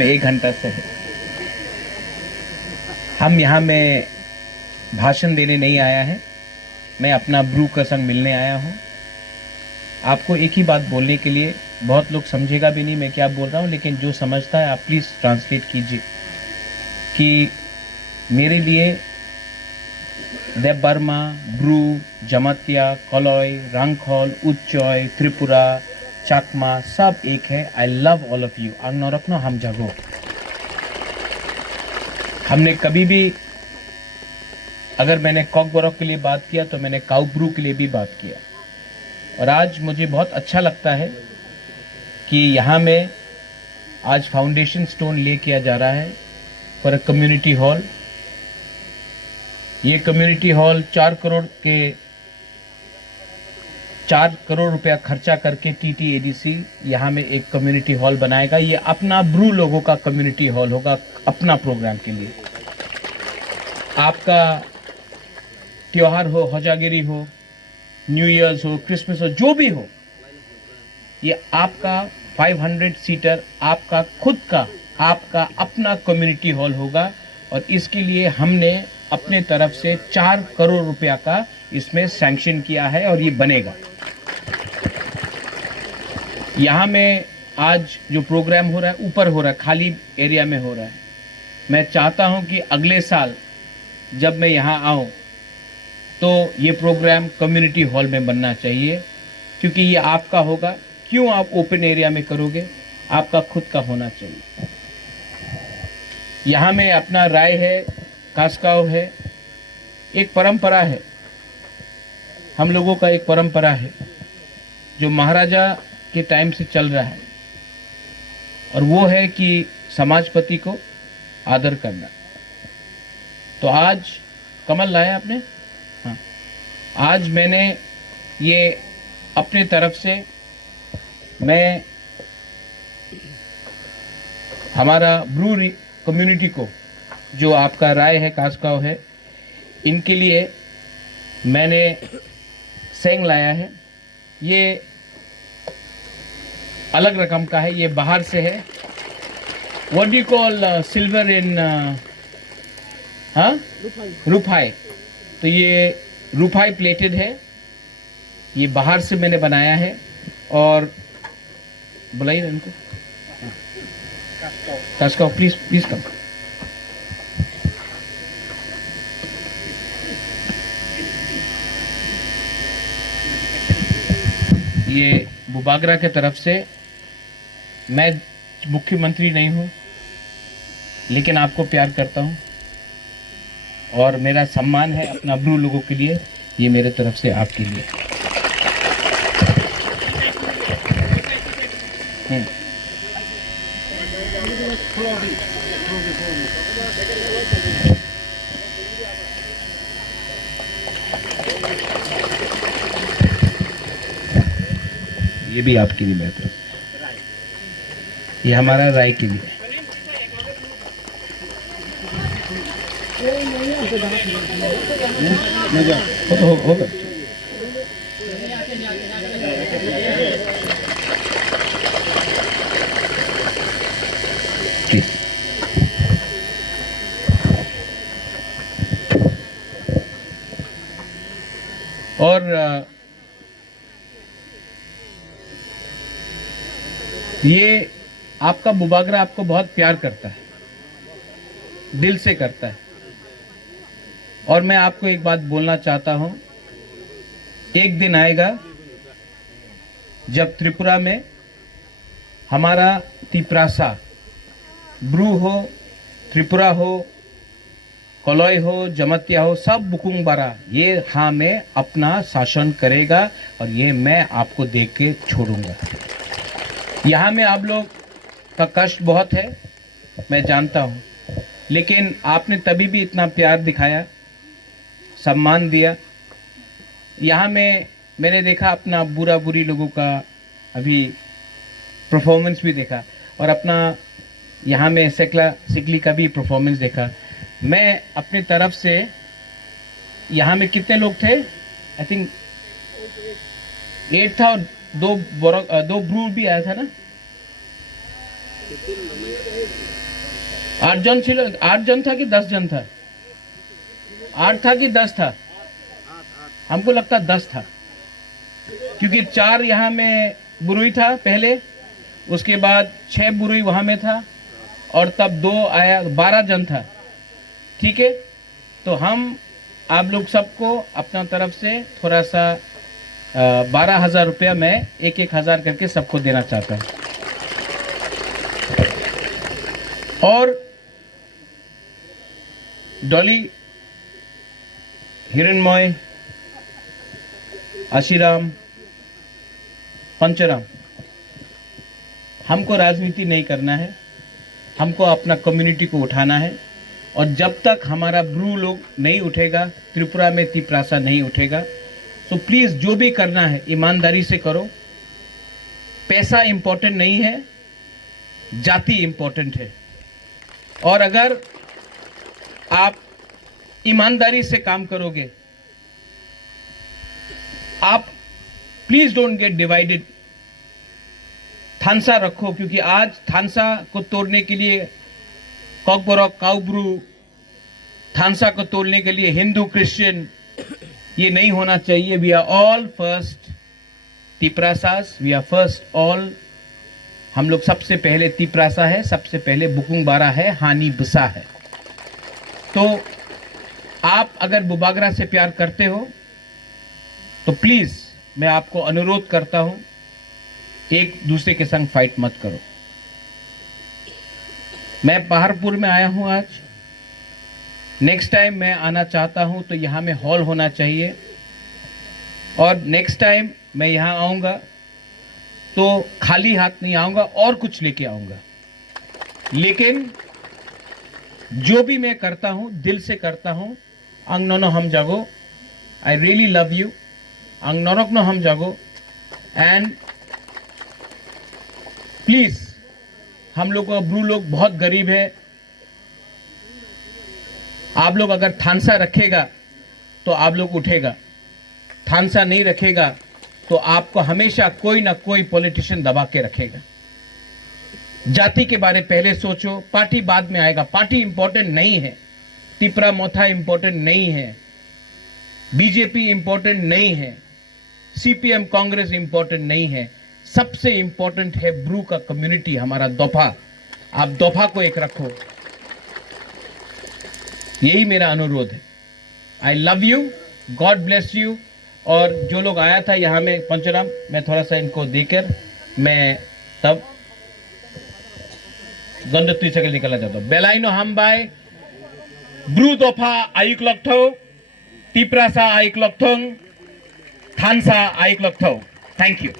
1 घंटा से है। हम यहाँ में भाषण देने नहीं आया है, मैं अपना ब्रू का संग मिलने आया हूँ। आपको एक ही बात बोलने के लिए, बहुत लोग समझेगा भी नहीं मैं क्या बोल रहा हूँ, लेकिन जो समझता है आप प्लीज़ ट्रांसलेट कीजिए कि मेरे लिए देव बर्मा, ब्रू, जमातिया, कलॉय, रंगखोल, उच्चॉय, त्रिपुरा, चाकमा सब एक है। I love all of you. आंगनो रखनो हम जगो। हमने कभी भी, अगर मैंने कॉकबोरॉक के लिए बात किया तो मैंने काउब्रू के लिए भी बात किया। और आज मुझे बहुत अच्छा लगता है कि यहाँ में आज फाउंडेशन स्टोन ले किया जा रहा है फॉर अ कम्युनिटी हॉल। ये कम्युनिटी हॉल 4 करोड़ रुपया खर्चा करके TTADC यहाँ में एक कम्युनिटी हॉल बनाएगा। ये अपना ब्रू लोगों का कम्युनिटी हॉल होगा, अपना प्रोग्राम के लिए। आपका त्योहार हो, हजागिरी हो, न्यू ईयर्स हो, क्रिसमस हो, जो भी हो, ये आपका 500 सीटर आपका खुद का, आपका अपना कम्युनिटी हॉल होगा। और इसके लिए हमने अपने तरफ से 4 करोड़ रुपया का इसमें सैंक्शन किया है और ये बनेगा। यहाँ में आज जो प्रोग्राम हो रहा है ऊपर हो रहा है, खाली एरिया में हो रहा है। मैं चाहता हूँ कि अगले साल जब मैं यहाँ आऊँ तो ये प्रोग्राम कम्युनिटी हॉल में बनना चाहिए, क्योंकि ये आपका होगा। क्यों आप ओपन एरिया में करोगे? आपका खुद का होना चाहिए। यहाँ में अपना राय है, कास्काव है, एक परंपरा है, हम लोगों का एक परंपरा है जो महाराजा के टाइम से चल रहा है, और वो है कि समाजपति को आदर करना। तो आज कमल लाया आपने? हाँ, आज मैंने ये अपने तरफ से, मैं हमारा ब्रू कम्युनिटी को, जो आपका राय है, कास्काव है, इनके लिए मैंने सेंग लाया है। ये अलग रकम का है, ये बाहर से है। What do you call silver in रुपाई। तो ये रुपाई प्लेटेड है, ये बाहर से मैंने बनाया है। और बुलाइए इनको, कास्काव प्लीज प्लीज कम। ये बुबागरा के तरफ से, मैं मुख्यमंत्री नहीं हूं, लेकिन आपको प्यार करता हूं और मेरा सम्मान है अपना ब्रू लोगों के लिए। ये मेरे तरफ से आपके लिए। ये भी आपके लिए मेरे तरफ से। ये हमारा राय के लिए। होगा। और ये आपका बुबागरा आपको बहुत प्यार करता है, दिल से करता है। और मैं आपको एक बात बोलना चाहता हूं, एक दिन आएगा जब त्रिपुरा में हमारा तिप्रासा, ब्रू हो, त्रिपुरा हो, कलॉय हो, जमातिया हो, सब बुकुंग बारा, ये हाँ में अपना शासन करेगा और ये मैं आपको देख के छोड़ूंगा। यहाँ में आप लोग का कष्ट बहुत है, मैं जानता हूं, लेकिन आपने तभी भी इतना प्यार दिखाया, सम्मान दिया। यहाँ में मैंने देखा अपना बुरा बुरी लोगों का अभी परफॉर्मेंस भी देखा, और अपना यहाँ में सिकली का भी परफॉर्मेंस देखा। मैं अपने तरफ से, यहाँ में कितने लोग थे? आई थिंक 8 था, और दो ब्रू भी आया था ना, 8 जन छिलो, 8 जन था कि 10 जन था? 8 था कि 10 था? हमको लगता 10 था, क्योंकि 4 यहाँ में बुरुई था पहले, उसके बाद 6 बुरुई वहां में था, और तब 2 आया, 12 जन था। ठीक है, तो हम आप लोग सबको अपना तरफ से थोड़ा सा 12,000 रुपया में 1,000 करके सबको देना चाहता हूं। और डॉली, हिरणमय, आशीराम, पंचराम, हमको राजनीति नहीं करना है, हमको अपना कम्युनिटी को उठाना है। और जब तक हमारा ब्रू लोग नहीं उठेगा, त्रिपुरा में तिप्रासा नहीं उठेगा, तो प्लीज जो भी करना है ईमानदारी से करो। पैसा इंपॉर्टेंट नहीं है, जाति इंपॉर्टेंट है। और अगर आप ईमानदारी से काम करोगे, आप प्लीज डोंट गेट डिवाइडेड। थानसा रखो, क्योंकि आज थानसा को तोड़ने के लिए कॉकबोरॉक, काउब्रू, थानसा को तोड़ने के लिए हिंदू क्रिश्चियन, ये नहीं होना चाहिए। We are all first Tiprasas, we are first all. हम लोग सबसे पहले तिप्रासा है, सबसे पहले बुकुंग बारा है, हानि बुसा है। तो आप अगर बुबागरा से प्यार करते हो तो प्लीज मैं आपको अनुरोध करता हूं, एक दूसरे के संग फाइट मत करो। मैं पहाड़पुर में आया हूं आज, नेक्स्ट टाइम मैं आना चाहता हूं तो यहां में हॉल होना चाहिए। और नेक्स्ट टाइम मैं यहां आऊंगा तो खाली हाथ नहीं आऊंगा, और कुछ लेके आऊंगा। लेकिन जो भी मैं करता हूं दिल से करता हूं। अंग नोनो हम जागो, आई रियली लव यू। अंग नोनक नो हम जागो। एंड प्लीज, हम लोग ब्रू लोग बहुत गरीब है। आप लोग अगर थानसा रखेगा तो आप लोग उठेगा, थानसा नहीं रखेगा तो आपको हमेशा कोई ना कोई पॉलिटिशियन दबा के रखेगा। जाति के बारे पहले सोचो, पार्टी बाद में आएगा। पार्टी इंपॉर्टेंट नहीं है, तिपरा मोथा इंपॉर्टेंट नहीं है, बीजेपी इंपॉर्टेंट नहीं है, सीपीएम कांग्रेस इंपॉर्टेंट नहीं है। सबसे इंपॉर्टेंट है ब्रू का कम्युनिटी, हमारा दोफा। आप दोफा को एक रखो, यही मेरा अनुरोध है। I love you, God bless you. और जो लोग आया था यहां में पंचराम, मैं थोड़ा सा इनको देकर मैं तब गंदत्वी से निकलना चाहता हूं। बेलाइनो हम बाय ब्रू दोफा आयुक लक्थो, तिप्रासा आयुक लक्थोंग, थानसा आयुक लक्थो। Thank you.